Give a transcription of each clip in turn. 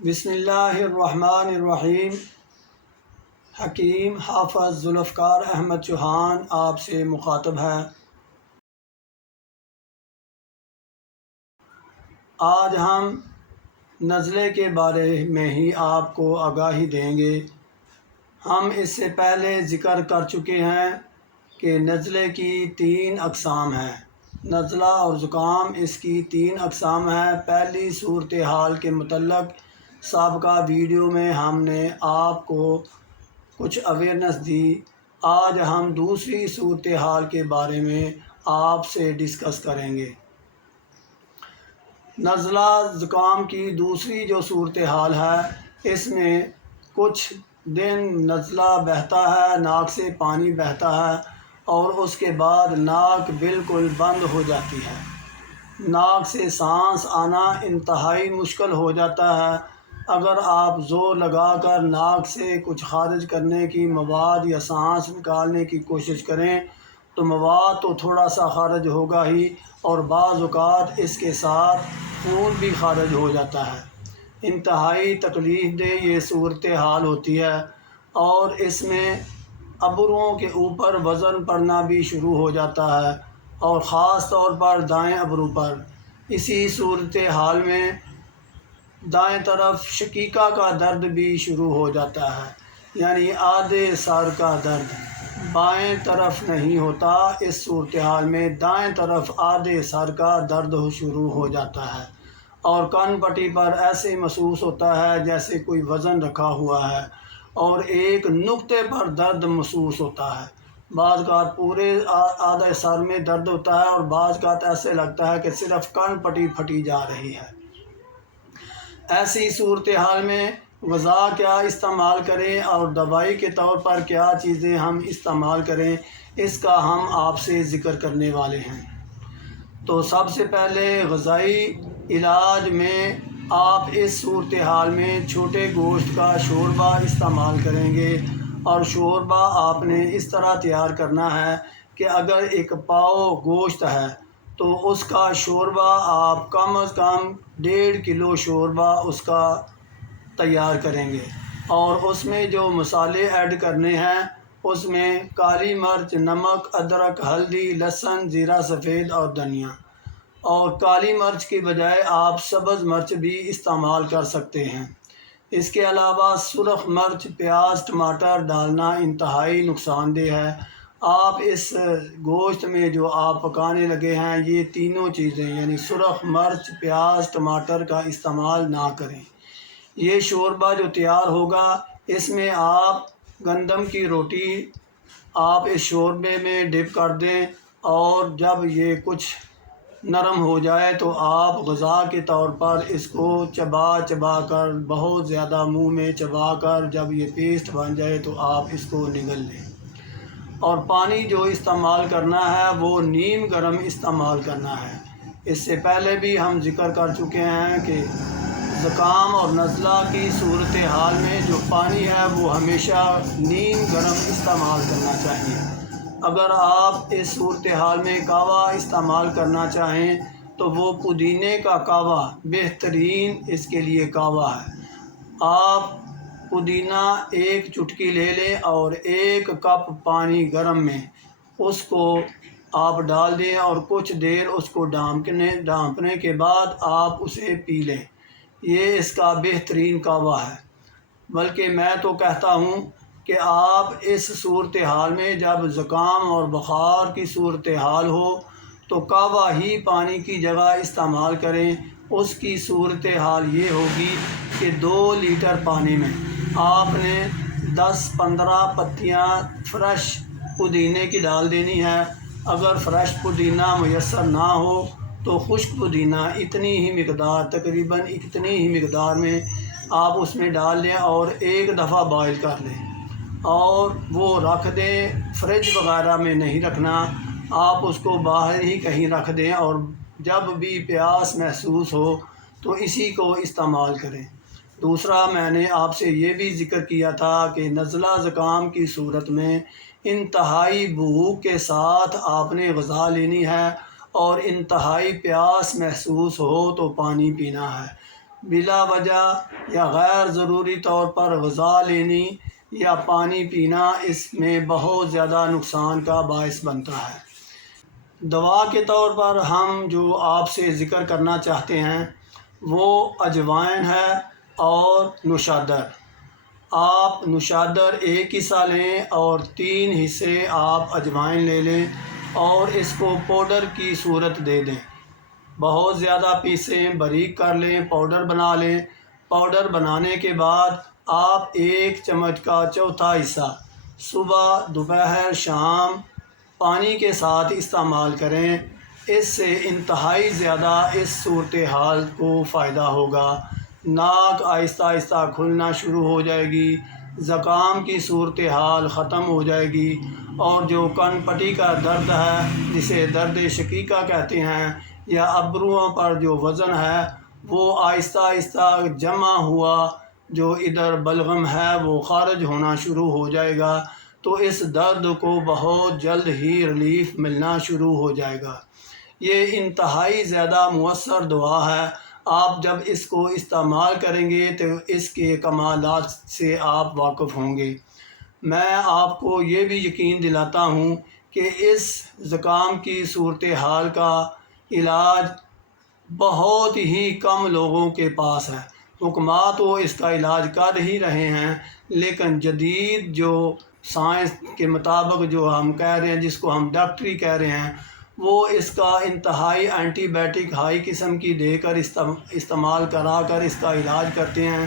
بسم اللہ الرحمن الرحیم۔ حکیم حافظ ذوالفقار احمد چوہان آپ سے مخاطب ہے۔ آج ہم نزلے کے بارے میں ہی آپ کو آگاہی دیں گے۔ ہم اس سے پہلے ذکر کر چکے ہیں کہ نزلے کی 3 اقسام ہیں۔ نزلہ اور زکام اس کی 3 اقسام ہیں۔ پہلی صورتحال کے متعلق سابقہ ویڈیو میں ہم نے آپ کو کچھ اویئرنیس دی۔ آج ہم دوسری صورتحال کے بارے میں آپ سے ڈسکس کریں گے۔ نزلہ زکام کی دوسری جو صورتحال ہے، اس میں کچھ دن نزلہ بہتا ہے، ناک سے پانی بہتا ہے اور اس کے بعد ناک بالکل بند ہو جاتی ہے۔ ناک سے سانس آنا انتہائی مشکل ہو جاتا ہے۔ اگر آپ زور لگا کر ناک سے کچھ خارج کرنے کی مواد یا سانس نکالنے کی کوشش کریں تو مواد تو تھوڑا سا خارج ہوگا ہی، اور بعض اوقات اس کے ساتھ خون بھی خارج ہو جاتا ہے۔ انتہائی تکلیف دہ یہ صورتحال ہوتی ہے، اور اس میں ابروؤں کے اوپر وزن پڑنا بھی شروع ہو جاتا ہے، اور خاص طور پر دائیں ابرو پر۔ اسی صورتحال میں دائیں طرف شقیقہ کا درد بھی شروع ہو جاتا ہے، یعنی آدھے سر کا درد۔ بائیں طرف نہیں ہوتا، اس صورتحال میں دائیں طرف آدھے سر کا درد شروع ہو جاتا ہے، اور کن پٹی پر ایسے محسوس ہوتا ہے جیسے کوئی وزن رکھا ہوا ہے، اور ایک نقطے پر درد محسوس ہوتا ہے۔ بعض اوقات پورے آدھے سر میں درد ہوتا ہے، اور بعض اوقات ایسے لگتا ہے کہ صرف کن پٹی پھٹی جا رہی ہے۔ ایسی صورتحال میں غذا کیا استعمال کریں اور دوائی کے طور پر کیا چیزیں ہم استعمال کریں، اس کا ہم آپ سے ذکر کرنے والے ہیں۔ تو سب سے پہلے غذائی علاج میں آپ اس صورتحال میں چھوٹے گوشت کا شوربہ استعمال کریں گے، اور شوربہ آپ نے اس طرح تیار کرنا ہے کہ اگر 1 پاؤ گوشت ہے تو اس کا شوربہ آپ کم از کم 1.5 کلو شوربہ اس کا تیار کریں گے، اور اس میں جو مسالے ایڈ کرنے ہیں اس میں کالی مرچ، نمک، ادرک، ہلدی، لہسن، زیرہ سفید اور دھنیا، اور کالی مرچ کی بجائے آپ سبز مرچ بھی استعمال کر سکتے ہیں۔ اس کے علاوہ سرخ مرچ، پیاز، ٹماٹر ڈالنا انتہائی نقصان دہ ہے۔ آپ اس گوشت میں جو آپ پکانے لگے ہیں یہ تینوں چیزیں یعنی سرخ مرچ، پیاز، ٹماٹر کا استعمال نہ کریں۔ یہ شوربہ جو تیار ہوگا اس میں آپ گندم کی روٹی آپ اس شوربے میں ڈپ کر دیں، اور جب یہ کچھ نرم ہو جائے تو آپ غذا کے طور پر اس کو چبا کر بہت زیادہ منہ میں چبا کر جب یہ پیسٹ بن جائے تو آپ اس کو نگل لیں، اور پانی جو استعمال کرنا ہے وہ نیم گرم استعمال کرنا ہے۔ اس سے پہلے بھی ہم ذکر کر چکے ہیں کہ زکام اور نزلہ کی صورتحال میں جو پانی ہے وہ ہمیشہ نیم گرم استعمال کرنا چاہیے۔ اگر آپ اس صورتحال میں کہوہ استعمال کرنا چاہیں تو وہ پودینے کا کہوہ بہترین اس کے لیے کہوہ ہے۔ آپ پودینہ 1 چٹکی لے لیں اور 1 کپ پانی گرم میں اس کو آپ ڈال دیں، اور کچھ دیر اس کو ڈھانپنے کے بعد آپ اسے پی لیں۔ یہ اس کا بہترین کہوہ ہے۔ بلکہ میں تو کہتا ہوں کہ آپ اس صورتحال میں جب زکام اور بخار کی صورتحال ہو تو کہوہ ہی پانی کی جگہ استعمال کریں۔ اس کی صورتحال یہ ہوگی کہ 2 لیٹر پانی میں آپ نے 10-15 پتیاں فریش پودینے کی ڈال دینی ہے۔ اگر فریش پودینہ میسر نہ ہو تو خشک پودینہ اتنی ہی مقدار، تقریباً اتنی ہی مقدار میں آپ اس میں ڈال لیں اور 1 دفعہ بوائل کر لیں، اور وہ رکھ دیں۔ فریج وغیرہ میں نہیں رکھنا، آپ اس کو باہر ہی کہیں رکھ دیں، اور جب بھی پیاس محسوس ہو تو اسی کو استعمال کریں۔ دوسرا، میں نے آپ سے یہ بھی ذکر کیا تھا کہ نزلہ زکام کی صورت میں انتہائی بھوک کے ساتھ آپ نے غذا لینی ہے، اور انتہائی پیاس محسوس ہو تو پانی پینا ہے۔ بلا وجہ یا غیر ضروری طور پر غذا لینی یا پانی پینا اس میں بہت زیادہ نقصان کا باعث بنتا ہے۔ دوا کے طور پر ہم جو آپ سے ذکر کرنا چاہتے ہیں وہ اجوائن ہے اور نوشادر۔ آپ نوشادر 1 حصہ لیں اور 3 حصے آپ اجوائن لے لیں اور اس کو پاؤڈر کی صورت دے دیں۔ بہت زیادہ پیسیں، باریک کر لیں، پاؤڈر بنا لیں۔ پاؤڈر بنانے کے بعد آپ 1 چمچ کا چوتھا حصہ صبح، دوپہر، شام پانی کے ساتھ استعمال کریں۔ اس سے انتہائی زیادہ اس صورتحال کو فائدہ ہوگا۔ ناک آہستہ آہستہ کھلنا شروع ہو جائے گی، زکام کی صورتحال ختم ہو جائے گی، اور جو کن پٹی کا درد ہے جسے درد شقیقہ کہتے ہیں، یا ابروؤں پر جو وزن ہے وہ آہستہ آہستہ جمع ہوا جو ادھر بلغم ہے وہ خارج ہونا شروع ہو جائے گا، تو اس درد کو بہت جلد ہی ریلیف ملنا شروع ہو جائے گا۔ یہ انتہائی زیادہ مؤثر دعا ہے۔ آپ جب اس کو استعمال کریں گے تو اس کے کمالات سے آپ واقف ہوں گے۔ میں آپ کو یہ بھی یقین دلاتا ہوں کہ اس زکام کی صورتحال کا علاج بہت ہی کم لوگوں کے پاس ہے۔ حکمات تو اس کا علاج کر ہی رہے ہیں، لیکن جدید جو سائنس کے مطابق جو ہم کہہ رہے ہیں، جس کو ہم ڈاکٹری کہہ رہے ہیں، وہ اس کا انتہائی اینٹی بائیوٹک ہائی قسم کی دے کر استعمال کرا کر اس کا علاج کرتے ہیں،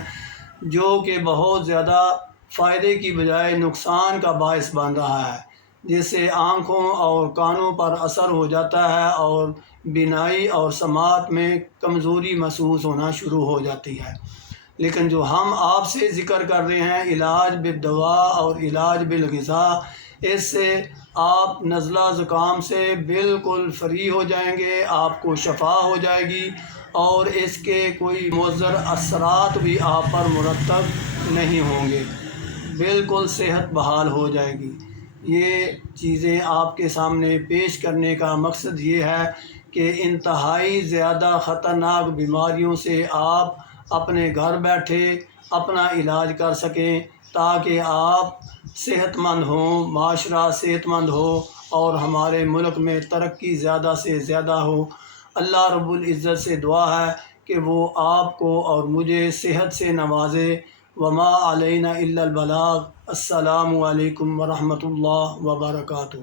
جو کہ بہت زیادہ فائدے کی بجائے نقصان کا باعث بن رہا ہے، جس سے آنکھوں اور کانوں پر اثر ہو جاتا ہے اور بینائی اور سماعت میں کمزوری محسوس ہونا شروع ہو جاتی ہے۔ لیکن جو ہم آپ سے ذکر کر رہے ہیں علاج بالدوا اور علاج بالغذا، اس سے آپ نزلہ زکام سے بالکل فری ہو جائیں گے، آپ کو شفا ہو جائے گی، اور اس کے کوئی مضر اثرات بھی آپ پر مرتب نہیں ہوں گے، بالکل صحت بحال ہو جائے گی۔ یہ چیزیں آپ کے سامنے پیش کرنے کا مقصد یہ ہے کہ انتہائی زیادہ خطرناک بیماریوں سے آپ اپنے گھر بیٹھے اپنا علاج کر سکیں، تاکہ آپ صحت مند ہوں، معاشرہ صحت مند ہو، اور ہمارے ملک میں ترقی زیادہ سے زیادہ ہو۔ اللہ رب العزت سے دعا ہے کہ وہ آپ کو اور مجھے صحت سے نوازے۔ وما علینا الا البلاغ۔ السلام علیکم ورحمۃ اللہ وبرکاتہ۔